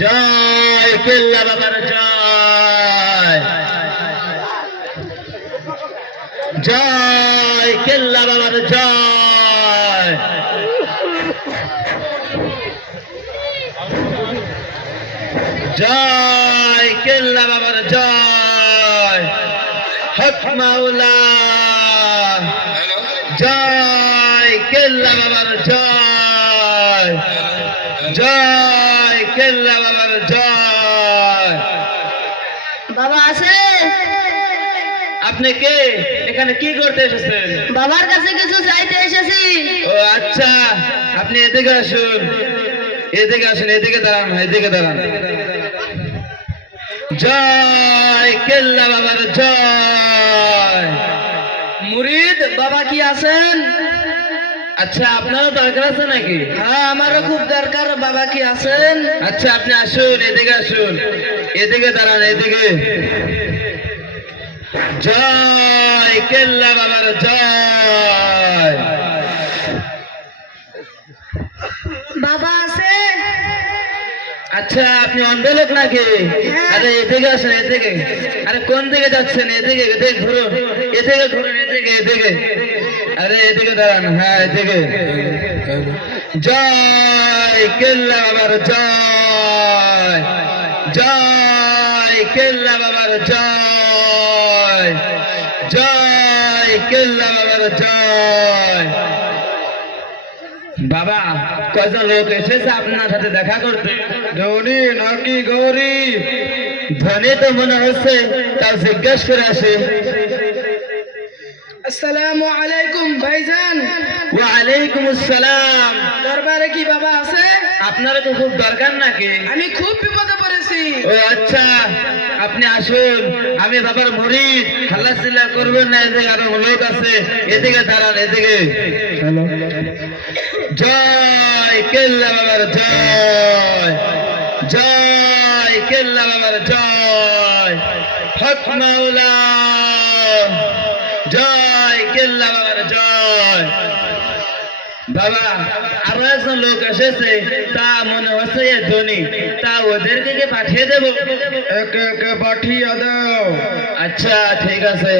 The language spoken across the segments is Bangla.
জয় কেল্লা বাবার জয়, জয় কেল্লা বাবার জয়, জয় কেল্লা বাবার জয়, হক মাওলা, জয় কেল্লা বাবার জয়, জয় কেল্লা বাবার জয়। বাবা আছে? আপনি কে? এখানে কি করতে এসেছেন? বাবার কাছে কিছু চাইতে এসেছি। ও আচ্ছা, আপনি এদিকে আসুন, এদিকে আসুন, এদিকে দাঁড়ান, এদিকে দাঁড়ান। জয় কেল্লা বাবার জয়। মুরিদ বাবা কি আছেন? আচ্ছা, আপনারও দরকার আছে নাকি? হ্যাঁ, আমারও খুব দরকার। বাবা কি আছেন? আচ্ছা, আপনি আসুন, এদিকে আসুন, এদিকে দাঁড়ান, এদিকে। জয় কেল্লা বাবার জয়। বাবা আছে? আচ্ছা, আপনি অন্ধ লোক নাকি? আরে এদিকে আসেন, এদিকে। আরে কোন দিকে যাচ্ছেন? এদিকে, এদিকে ঘুরুন, এদিকে ঘুরুন, এদিকে, এদিকে। আরে এদিকে দাঁড়ান, হ্যাঁ এদিকে। জয় কেল্লা বাবার জয়, জয় কেল্লা বাবার জয়, জয় কেল্লা বাবার জয়। বাবা, কয়জন লোক এসেছে আপনার সাথে দেখা করতে? ধনী নাকি গরিব? ধনী তো মনে হচ্ছে, তাও জিজ্ঞেস করে আসে। আসসালামু আলাইকুম ভাইজান। ওয়ালাইকুম আসসালাম। দরবারে কি বাবা আছে? আপনারা তো খুব দরকার নাকি? আমি খুব বিপদে পড়েছি। ও আচ্ছা, আপনি আসুন, আমি বাবার মুরিদ, হাল্লাচিল্লা করবেন না, এদিকে আরো লোক আছে, এদিকে দাঁড়ান, এদিকে। জয় কেল্লা বাবার জয়, জয় কেল্লা বাবার জয়, হক মাওলা, জয় কেল্লা বাবার জয়। বাবা, আরো একজন লোক এসেছে, তা মনে হচ্ছে এ ধনী, তা ওদেরকে কি পাঠিয়ে দেবো? একে একে পাঠিয়ে দাও। আচ্ছা, ঠিক আছে।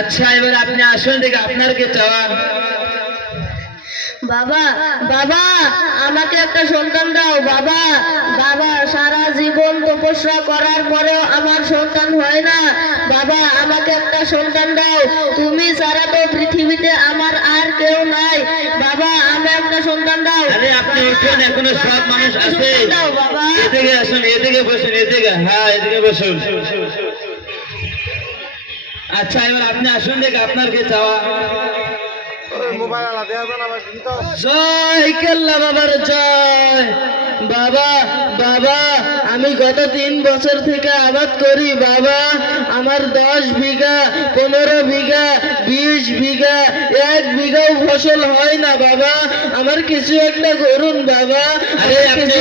আচ্ছা, এবার আপনি আসুন, দেখে আপনার কি চাওয়া? বাবা, বাবা আমাকে একটা সন্তান দাও। বাবা, বাবা সারা জীবন তপস্যা করার পরেও আমার সন্তান হয় না। বাবা, আমাকে একটা সন্তান দাও। তুমি ছাড়া তো পৃথিবীতে আমার আর কেউ নাই। বাবা, আমি একটা সন্তান দাও। আরে আপনি উঠুন, এখনো সব মানুষ আছে। দাও বাবা। এদিকে আসুন, এদিকে বসুন, এদিকে, হ্যাঁ এদিকে বসুন। আচ্ছা, এবার আপনি আসুন, দেখে আপনার কি চাওয়া? জয় কেল্লা বাবার জয়। বাবা, বাবা আমি গত 3 বছর থেকে আবাদ করি। বাবা, আমার 10 বিঘা, 15 বিঘা, 20 বিঘা, 1 বিঘাও ফসল হয় না। বাবা, আমার কিছু একটা করুন বাবা। আরে আপনি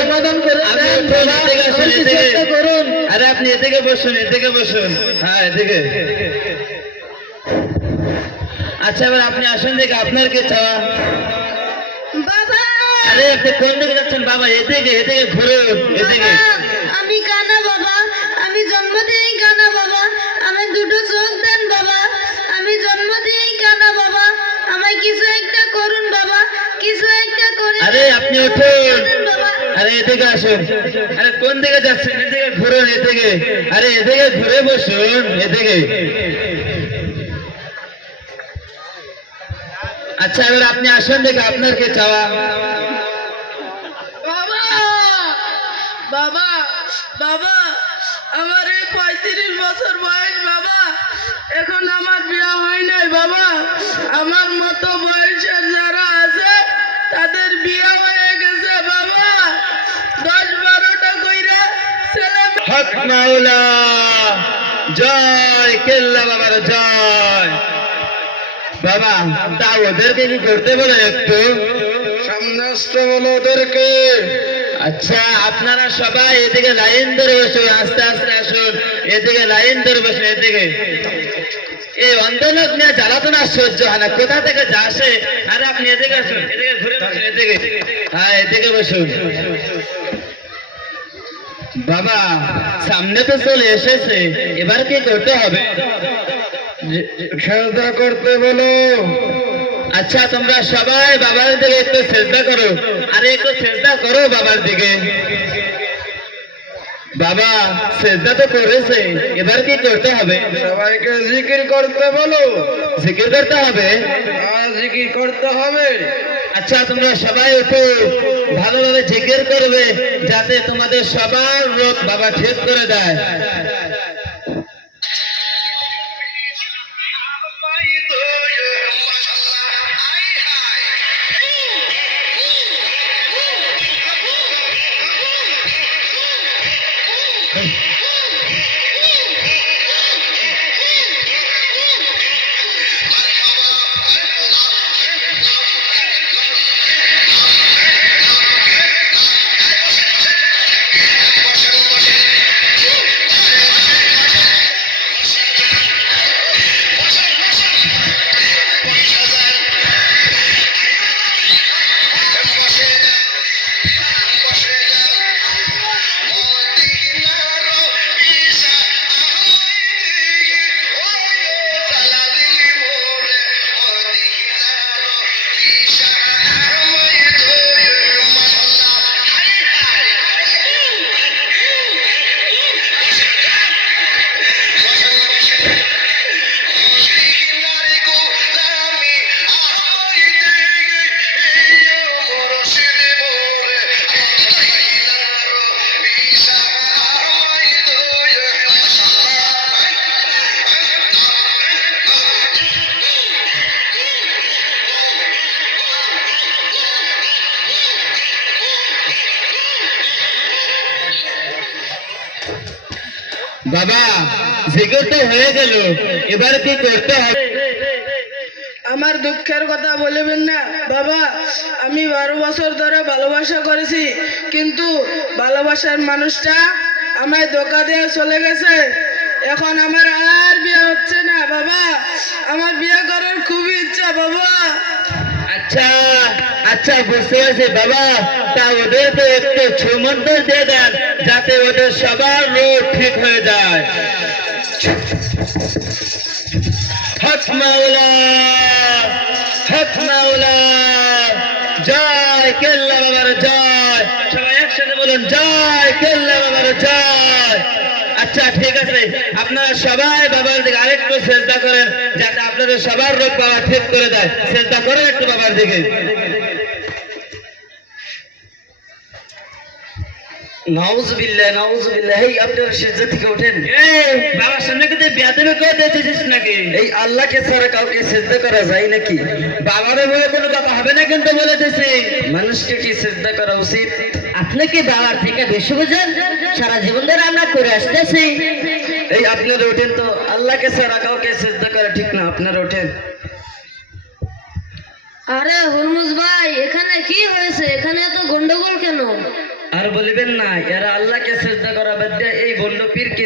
সমাধান করে দেন বাবা, আমার কিছু একটা করুন। আরে আপনি এদিকে বসুন, এদিকে বসুন, হ্যাঁ এদিকে। আচ্ছা, এবার আপনি আসুন, দেখে আপনার কি চাওয়া? বাবা, আরে আপনি কোন দিকে যাচ্ছেন? বাবা এদিকে, এদিকে ঘুরুন, এদিকে। আমি কানা বাবা, আমি জন্ম দিয়েই কানা বাবা। আমি দুটো চোখ দেন বাবা, আমি জন্ম দিয়েই কানা বাবা। আমায় কিছু একটা করুন বাবা, কিছু একটা করে আরে আপনি উঠুন, বাবা। আরে এদিকে আসুন। আরে কোন দিকে যাচ্ছেন? এদিকে ঘুরুন, এদিকে। আরে এদিকে ঘুরে বসুন, এদিকে। আচ্ছা, এবার আপনি আসুন, দেখে আপনার কি চাওয়া? বাবা, বাবা, বাবা আমার এই 35 বছর বয়স বাবা, এখন আমার বিয়ে হয় নাই বাবা। আমার মতো বয়সের যারা আছে তাদের বিয়ে হয়ে গেছে বাবা। 10-12টা কইরা ছেলে। হক মাওলা, জয় কেল্লা বাবার জয়। বাবা, তা ওদেরকে কি করতে বলে একটু সামনে আসতে বলো ওদেরকে। আচ্ছা, আপনারা সবাই এদিকে লাইন ধরে বসুন, আস্তে আস্তে আসুন, এদিকে লাইন ধরে বসুন, এদিকে। এই অন্ধলোক নিয়ে জ্বালাতনা সহ্য হয় না, কোথা থেকে যা আসে। আরে আপনি এদিকে আসুন, এদিকে ঘুরে বসুন, এদিকে, হ্যাঁ এদিকে বসুন। বাবা সামনে তো চলে এসেছে, এবার কি করতে হবে? সেজদা করতে বলো। আচ্ছা তোমরা সবাই বাবার দিকে একটু সেজদা করো, আরে একটু সেজদা করো বাবার দিকে। বাবা সেজদা তো করেছে, এবার কি করতে হবে? সবাইকে জিকির করতে বলো। জিকির করতে হবে? হ্যাঁ জিকির করতে হবে। আচ্ছা তোমরা সবাই একটু ভালোভাবে জিকির করবে, যাতে তোমাদের সবার রোগ বাবা ঠিক করে দেয়। বাবা জিকির তো হয়ে গেল, এবার কি করতে হবে? আমার দুঃখের কথা বলবেন না বাবা, আমি 12 বছর ধরে ভালোবাসা করেছি, কিন্তু ভালোবাসার মানুষটা আমায় ধোঁকা দিয়ে চলে গেছে। এখন আমার আর বিয়ে হচ্ছে না বাবা, আমার বিয়ে করার খুবই ইচ্ছা বাবা। আচ্ছা আচ্ছা বুঝতে পারছি বাবা, তা ওদেরকে একটু ছুমন্তর দিয়ে দেন, যাতে ওদের সবার রোগ ঠিক হয়ে যায়। হক মাওলা, হক মাওলা, জয় কেল্লা বাবার জয়। সবাই একসাথে বলুন জয় কেল্লা বাবার জয়। আচ্ছা ঠিক আছে, আপনারা সবাই বাবার দিকে আরেকটু চেষ্টা করেন, যাতে আপনাদের সবার রোগ বাবা ঠিক করে দেয়। চেষ্টা করেন একটু বাবার দিকে। নাউজুবিল্লাহ নাউজুবিল্লাহ। এই আপনারা সেজদা থেকে ওঠেন। এই বাবার সামনে কিন্তু বেয়াদবি করে দিতেছিস নাকি? এই আল্লাহকে ছাড়া কাউকে সেজদা করা যায় নাকি? বাবার বলে কোনো কথা হবে না কিন্তু বলে দিছি। মানুষকে কি সেজদা করা উচিত? আপনি কি বাবার থেকে বেশি বুঝেন? সারা জীবন ধরে আমরা করে আসতেছি। এই আপনারা ওঠেন তো, আল্লাহকে ছাড়া কাউকে সেজদা করা ঠিক না, আপনারা ওঠেন। আরে হুরমুজ ভাই, এখানে কি হয়েছে? এখানে এত গন্ডগোল কেন? আর বলবেন না, এরা আল্লাহকে সেজদা করা বাদ দিয়ে এই বন্য পীরকে